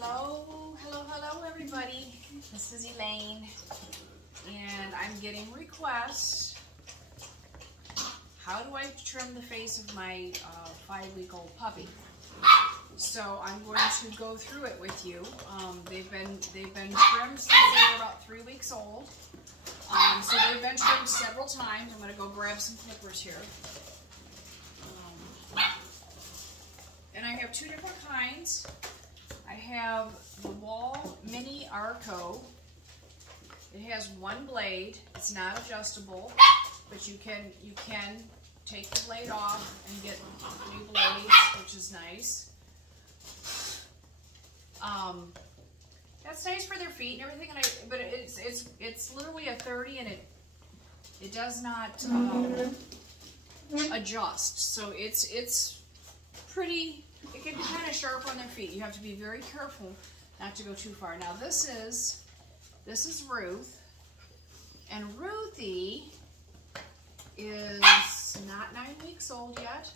Hello everybody. This is Elaine and I'm getting requests. How do I trim the face of my 5-week-old puppy? So I'm going to go through it with you. They've been trimmed since they were about 3 weeks old. So they've been trimmed several times. I'm going to go grab some clippers here. And I have 2 different kinds. I have the Wall Mini Arco. It has 1 blade. It's not adjustable, but you can take the blade off and get new blades, which is nice. That's nice for their feet and everything, but it's literally a 30, and it does not adjust. So it's pretty. It can be kind of sharp on their feet. You have to be very careful not to go too far. Now this is Ruth, and Ruthie is not 9 weeks old yet,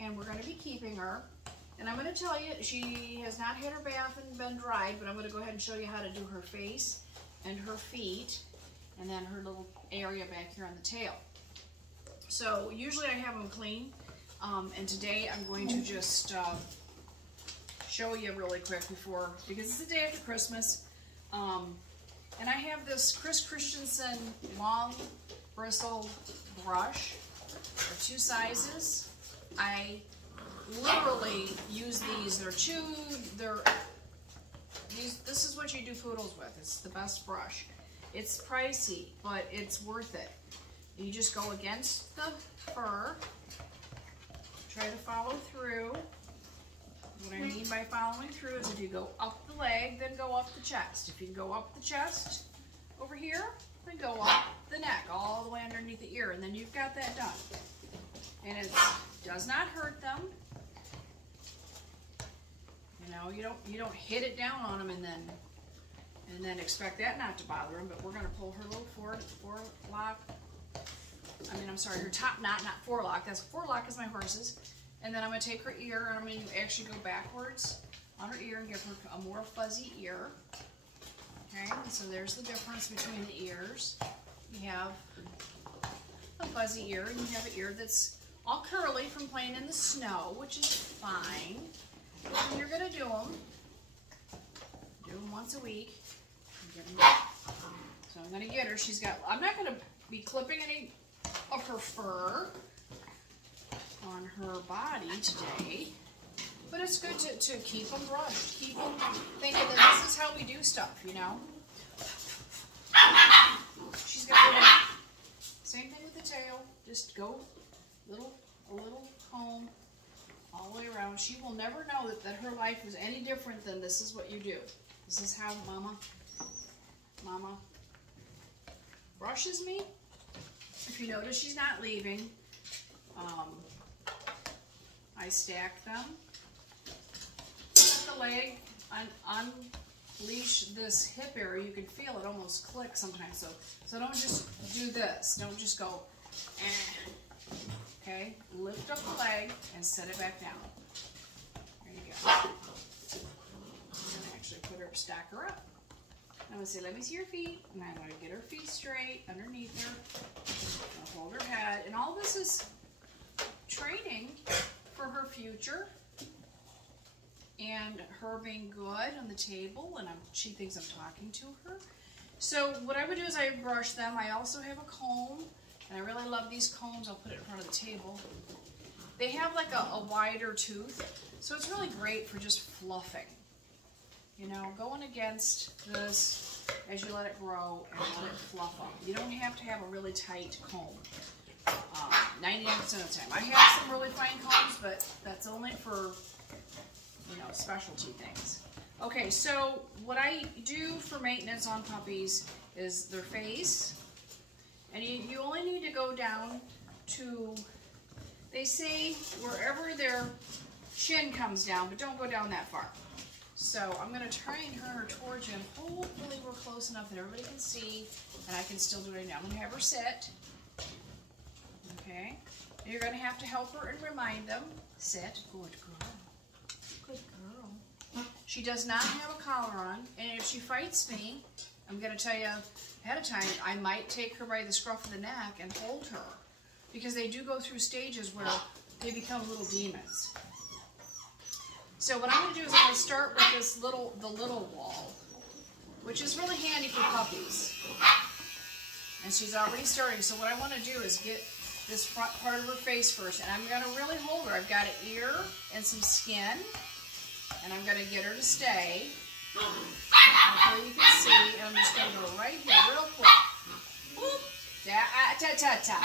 and we're going to be keeping her. And I'm going to tell you, she has not had her bath and been dried, but I'm going to go ahead and show you how to do her face and her feet, and then her little area back here on the tail. So usually I have them clean. And today I'm going to just show you really quick because it's the day after Christmas. And I have this Chris Christensen long bristle brush. There are 2 sizes. I literally use these. They're chewed. This is what you do poodles with. It's the best brush. It's pricey, but it's worth it. You just go against the fur. Try to follow through. What I mean by following through is if you go up the leg, then go up the chest. If you go up the chest over here, then go up the neck, all the way underneath the ear, and then you've got that done. And it does not hurt them. You know, you don't hit it down on them and then expect that not to bother them. But we're going to pull her little forelock. Her top knot, not forelock. That's forelock is my horse's. And then I'm going to take her ear, and I'm going to actually go backwards on her ear and give her a more fuzzy ear. Okay, and so there's the difference between the ears. You have a fuzzy ear, and you have an ear that's all curly from playing in the snow, which is fine. And you're going to do them once a week. So I'm going to get her. I'm not going to be clipping any of her fur on her body today, but it's good to keep them brushed, keep them thinking that this is how we do stuff, you know. She's got same thing with the tail. Just go a little comb all the way around. She will never know that her life is any different than this is what you do. This is how Mama brushes me. If you notice, she's not leaving. I stack them. Let the leg unleash this hip area. You can feel it almost click sometimes. So don't just do this. Don't just go, eh. Okay? Lift up the leg and set it back down. There you go. I'm going to actually put her, stack her up. I'm going to say, let me see your feet. And I'm going to get her feet straight underneath her. I'm going to hold her head. And all this is training for her future and her being good on the table. And she thinks I'm talking to her. So what I would do is I brush them. I also have a comb. And I really love these combs. I'll put it in front of the table. They have like a wider tooth. So it's really great for just fluffing. You know, going against this as you let it grow and let it fluff up. You don't have to have a really tight comb. 99% of the time. I have some really fine combs, but that's only for, specialty things. Okay, so what I do for maintenance on puppies is their face. And you only need to go down to, they say, wherever their chin comes down, but don't go down that far. So I'm going to try and turn her towards you, and hopefully we're close enough that everybody can see, and I can still do it now. I'm going to have her sit. Okay. And you're going to have to help her and remind them. Sit. Good girl. Good girl. She does not have a collar on, and if she fights me, I'm going to tell you ahead of time, I might take her by the scruff of the neck and hold her, because they do go through stages where they become little demons. So what I'm going to do is I'm going to start with this the little wall, which is really handy for puppies. And she's already starting, so what I want to do is get this front part of her face first, and I'm going to really hold her. I've got an ear and some skin, and I'm going to get her to stay. Hopefully you can see, and I'm just going to go right here real quick. Whoop. Ta-ta-ta.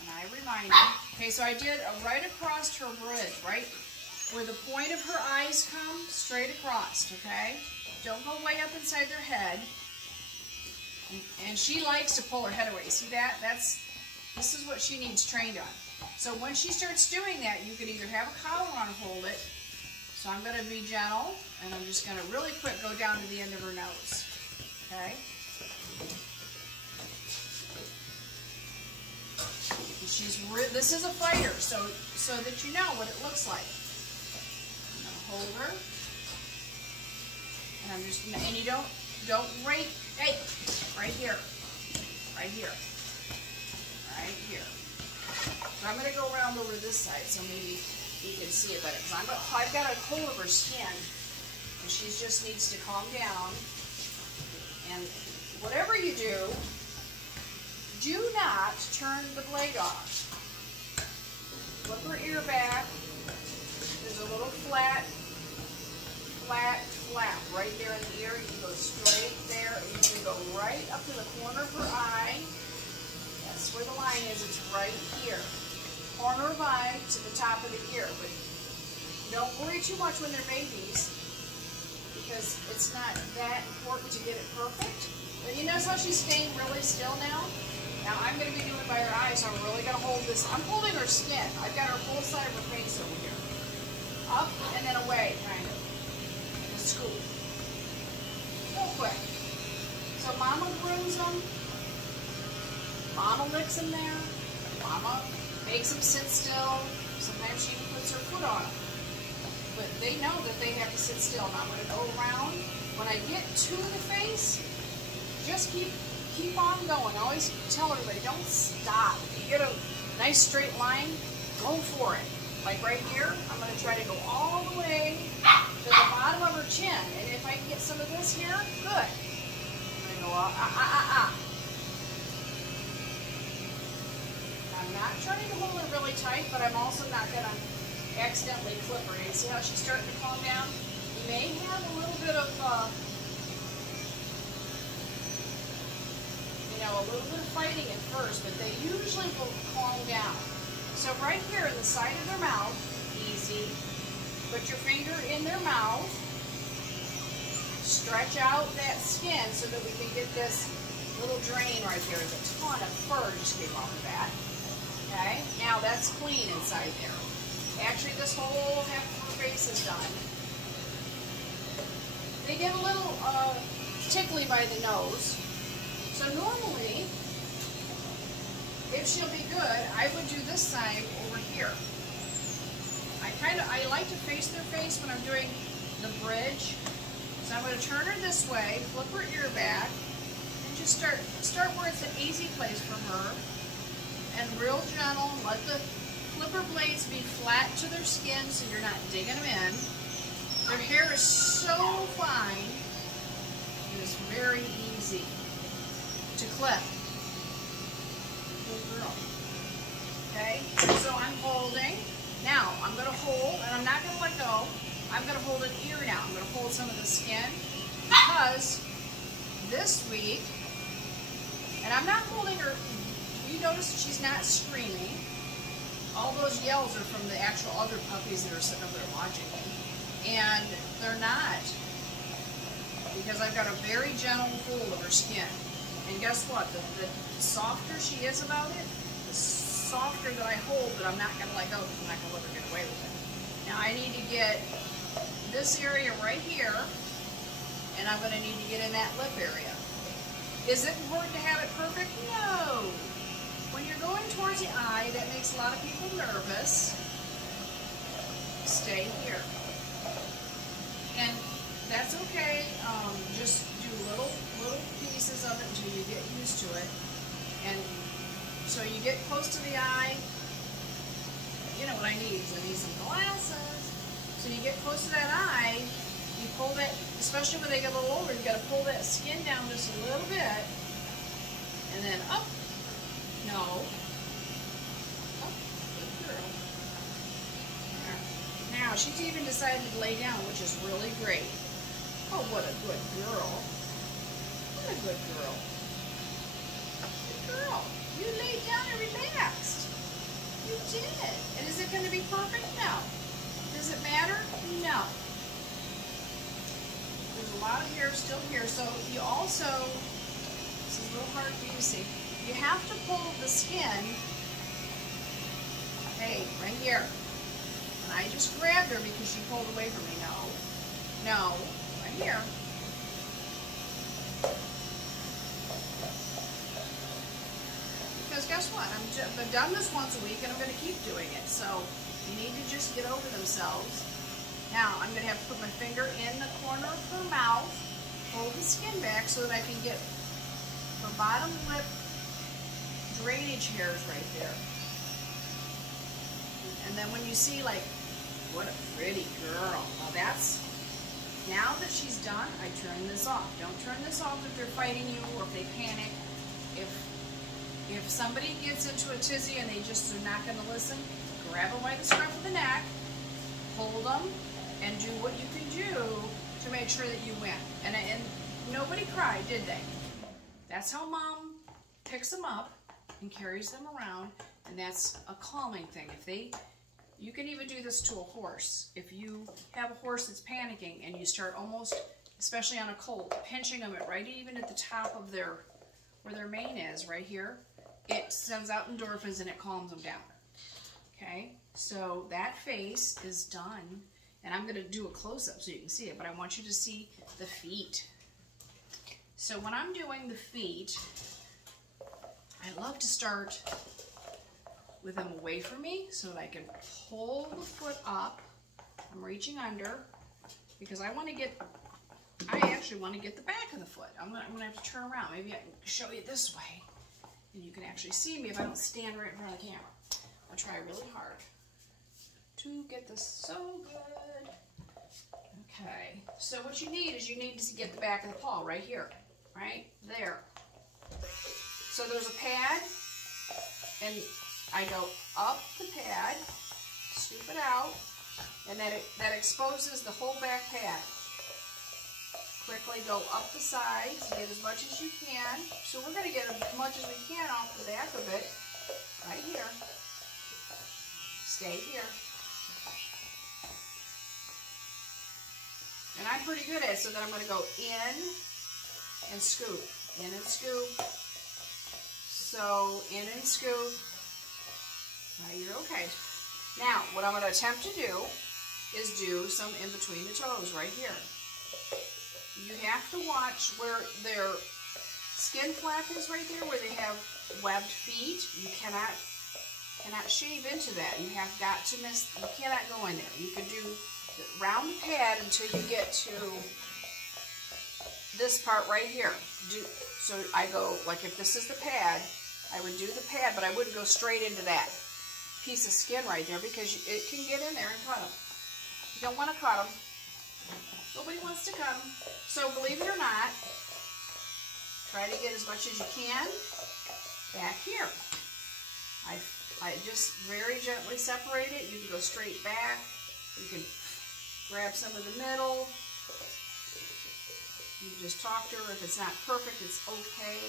And I remind her. Okay, so I did right across her bridge, right where the point of her eyes come, straight across, okay? Don't go way up inside their head. And she likes to pull her head away. See that? This is what she needs trained on. So when she starts doing that, you can either have a collar on or hold it. So I'm going to be gentle, and I'm just going to really quick go down to the end of her nose. Okay? This is a fighter, so that you know what it looks like. I'm going to hold her, and I'm just, and you don't rake. Hey, right here, right here, right here. So I'm going to go around over this side so maybe you can see it better. Because I've got a hold of her skin, and she just needs to calm down. And whatever you do, do not turn the blade off. Flip her ear back. There's a little flap right there in the ear. You can go straight there, and you can go right up to the corner of her eye. That's where the line is. It's right here. Corner of eye to the top of the ear. But don't worry too much when they're babies, because it's not that important to get it perfect. But you notice how she's staying really still now? Now I'm going to be doing it by her eyes, so I'm really going to hold this. I'm holding her skin. I've got her full side of her face over here. Up and then away, kind of. And scoop. Real quick. So Mama grooms them. Mama licks them there. Mama makes them sit still. Sometimes she even puts her foot on them. But they know that they have to sit still. Now I'm going to go around. When I get to the face, just keep on going. I always tell everybody, don't stop. If you get a nice straight line, go for it. Like right here, I'm going to try to go all the way to the bottom of her chin. And if I can get some of this here, good. I'm going to go I'm not trying to hold her really tight, but I'm also not going to accidentally clip her. You see how she's starting to calm down? You may have a little bit of a little bit of fighting at first, but they usually will calm down. So right here in the side of their mouth, easy. Put your finger in their mouth. Stretch out that skin so that we can get this little drain right there. There's a ton of fur just came off of that. Okay, now that's clean inside there. Actually, this whole half of her face is done. They get a little tickly by the nose. So normally, if she'll be good, I would do this side over here. I like to face their face when I'm doing the bridge. So I'm going to turn her this way, flip her ear back, and just start where it's an easy place for her. And real gentle, let the flipper blades be flat to their skin so you're not digging them in. Their hair is so fine, it is very easy to clip. Good girl. Okay, so I'm holding. Now, I'm going to hold, and I'm not going to let go. I'm going to hold an ear now. I'm going to hold some of the skin, because this week, and I'm not holding her, you notice that she's not screaming. All those yells are from the actual other puppies that are sitting over there watching me. And they're not, because I've got a very gentle hold of her skin. And guess what? The softer she is about it, the softer that I hold, but I'm not going to let go because I'm not going to let her get away with it. Now I need to get this area right here, and I'm going to need to get in that lip area. Is it important to have it perfect? No. When you're going towards the eye, that makes a lot of people nervous. Stay here. So you get close to the eye. You know what I need? I need some glasses. So you get close to that eye, you pull that, especially when they get a little older, you got to pull that skin down just a little bit, and then up. No. Up. Good girl. There. Now she's even decided to lay down, which is really great. Oh, what a good girl. What a good girl. Good girl. You laid down and relaxed. You did. And is it going to be perfect? No. Does it matter? No. There's a lot of hair still here. So you also, this is a little hard for you to see, you have to pull the skin, hey, right here. And I just grabbed her because she pulled away from me. No. No. Right here. Because guess what? I've done this once a week and I'm going to keep doing it. So you need to just get over themselves. Now I'm going to have to put my finger in the corner of her mouth, hold the skin back so that I can get her bottom lip drainage hairs right there. And then when you see, like, what a pretty girl. Now that she's done, I turn this off. Don't turn this off if they're fighting you or if they panic. If somebody gets into a tizzy and they just are not going to listen, grab them by the scruff of the neck, hold them, and do what you can do to make sure that you win. And nobody cried, did they? That's how Mom picks them up and carries them around, and that's a calming thing. You can even do this to a horse. If you have a horse that's panicking and you start almost, especially on a colt, pinching them right even at the top of where their mane is, right here, it sends out endorphins and it calms them down. Okay, so that face is done, and I'm going to do a close-up so you can see it, but I want you to see the feet. So when I'm doing the feet, I love to start with them away from me so that I can pull the foot up. I'm reaching under because I actually want to get the back of the foot. I'm gonna have to turn around. Maybe I can show you this way and you can actually see me if I don't stand right in front of the camera. I'll try really hard to get this so good. Okay, so what you need is you need to get the back of the paw right here, right there. So there's a pad, and I go up the pad, scoop it out, and that exposes the whole back pad. Quickly go up the sides, get as much as you can. So we're going to get as much as we can off the back of it, right here. Stay here. And I'm pretty good at it, so then I'm going to go in and scoop, in and scoop. So in and scoop. Now you're okay. Now what I'm going to attempt to do is do some in between the toes right here. You have to watch where their skin flap is right there, where they have webbed feet. You cannot shave into that. You have got to you cannot go in there. You can do round the pad until you get to this part right here. So I go, like if this is the pad, I would do the pad, but I wouldn't go straight into that piece of skin right there because it can get in there and cut them. You don't want to cut them. Nobody wants to cut them. So believe it or not, try to get as much as you can back here. I just very gently separate it. You can go straight back. You can grab some of the middle. You just talk to her. If it's not perfect, it's okay.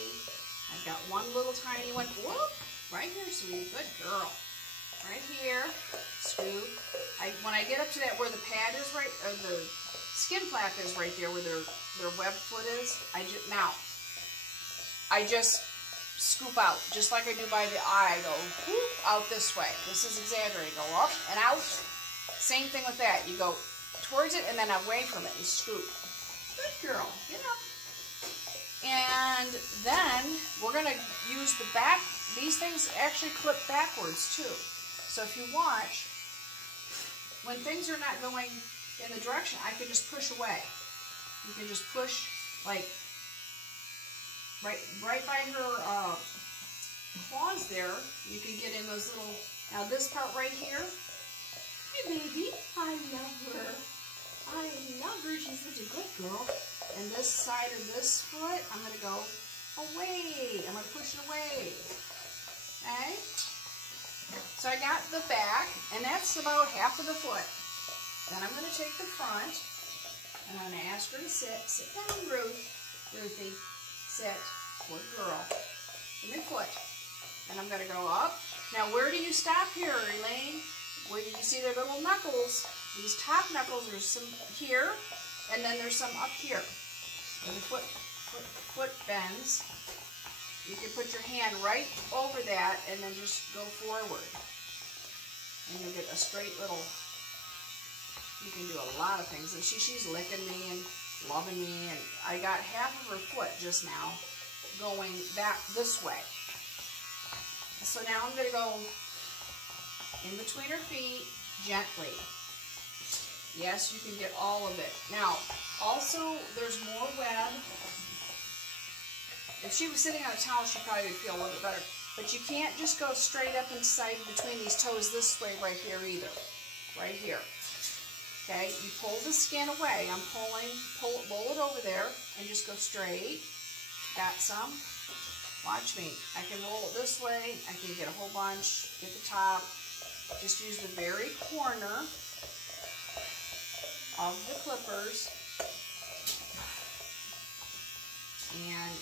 I've got one little tiny one. Whoop! Right here, sweetie. Good girl. Right here. Scoop. When I get up to that where the pad is right, or the skin flap is right there where their webbed foot is, I just scoop out, just like I do by the eye. I go whoop, out this way. This is exaggerating. Go up and out. Same thing with that. You go towards it and then away from it and scoop. Good girl. Get up. And then we're going to use the back. These things actually clip backwards too. So if you watch, when things are not going in the direction, I can just push away. You can just push like right by her claws there, you can get in those little, now this part right here, hey baby, I love her. I love her, she's such a good girl. And this side of this foot, I'm going to go away. I'm going to push it away. Okay? So I got the back, and that's about half of the foot. Then I'm going to take the front, and I'm going to ask her to sit. Sit down, Ruth. Ruthie, sit. Good girl. Give me foot. And I'm going to go up. Now, where do you stop here, Elaine? Where you see their little knuckles. These top knuckles are some here, and then there's some up here. When the foot bends, you can put your hand right over that and then just go forward. And you'll get a straight little, you can do a lot of things. And she's licking me and loving me, and I got half of her foot just now going this way. So now I'm going to go in between her feet gently. Yes, you can get all of it. Now, also, there's more web. If she was sitting on a towel, she probably would feel a little bit better. But you can't just go straight up inside between these toes this way right here either. Right here. Okay, you pull the skin away. I'm roll it over there and just go straight. Got some? Watch me. I can roll it this way. I can get a whole bunch. Get the top. Just use the very corner of the clippers and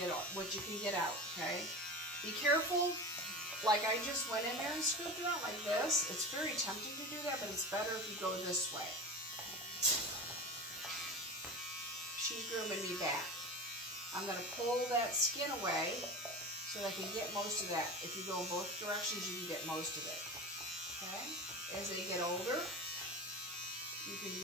get what you can get out, okay? Be careful, like I just went in there and scooped it out like this. It's very tempting to do that, but it's better if you go this way. She's grooming me back. I'm going to pull that skin away so that I can get most of that. If you go in both directions, you can get most of it, okay? As they get older, you can